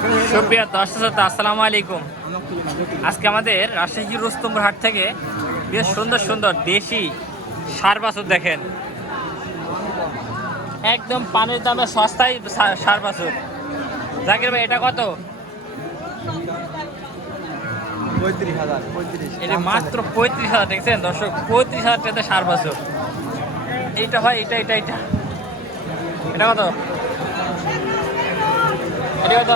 সুপ্রিয় দর্শক শ্রোতা, আসসালামু আলাইকুম। আজকে আমাদের রাজশাহী রুস্তমপুর হাট থেকে বেশ সুন্দর সুন্দর দেশি ষাঁড় বাছুর দেখেন, একদম পানির দামে সস্তায় ষাঁড় বাছুর। জাকির ভাই, এটা কত? 35,000। এটা মাত্র 35,000। দেখছেন দর্শক, 35,000 টাকাতে ষাঁড় বাছুর। এইটা হয়, এটা এটা এটা এটা কত? এটা কত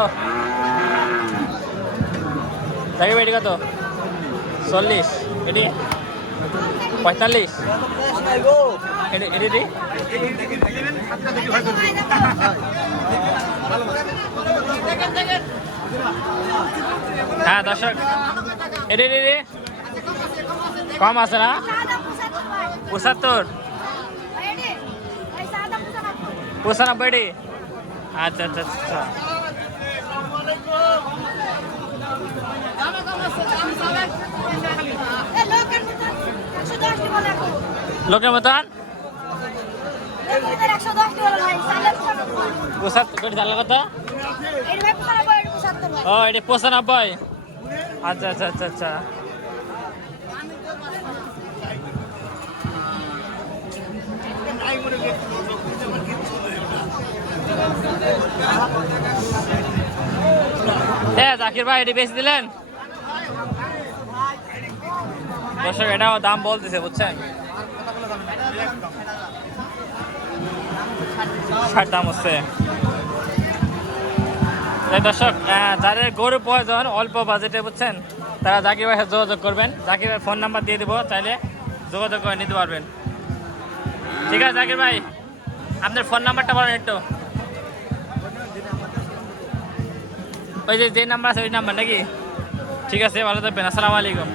জাকির ভাই? এটা কত? 40। এটি 45। এটি এটি হ্যাঁ দর্শক, এটি কম আছে না? 75, 95। আচ্ছা আচ্ছা আচ্ছা। লোকের মতন 75 জানলা কত? ও, এটা 95। আচ্ছা আচ্ছা আচ্ছা আচ্ছা। জাকির ভাই, এটি বেশি দিলেন দর্শক। এটাও দাম বলতেছে, বুঝছেন? 60 দাম হচ্ছে। দর্শক, যাদের গরু প্রয়োজন অল্প বাজেটে, বুঝছেন, তারা জাকির ভাইয়ের যোগাযোগ করবেন। জাকির ভাইয়ের ফোন নাম্বার দিয়ে দেবো, চাইলে যোগাযোগ করে নিতে পারবেন। ঠিক আছে জাকির ভাই, আপনার ফোন নাম্বারটা বলেন একটু। ওই যে নাম্বার আছে ওই নাম্বার নাকি? ঠিক আছে, ভালো থাকবেন। আসসালামু আলাইকুম।